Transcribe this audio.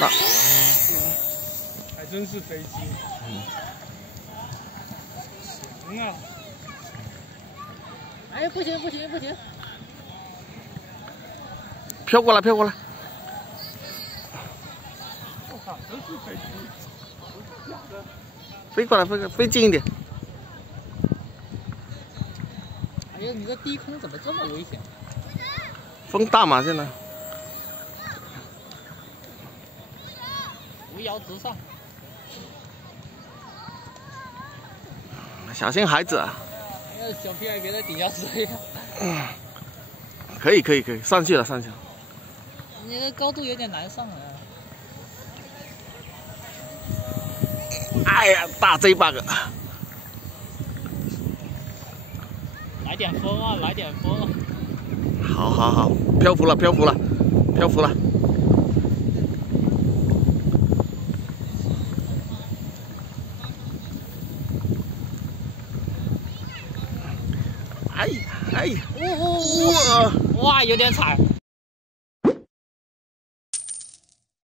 那还真是飞机。行啊！哎，不行不行不行！飘过来飘过来！我靠，真是飞机！假的。飞过来飞过来，飞近一点。哎呀，你这低空怎么这么危险？风大嘛，现在。扶摇直上。小心孩子啊！哎呀，小屁孩别在底下睡啊！可以可以可以，上去了上去了。你这高度有点难上啊。哎呀，大 J bug！ 来点风啊，来点风啊！好好好，漂浮了漂浮了漂浮了。哎哎，哇，哇，有点惨。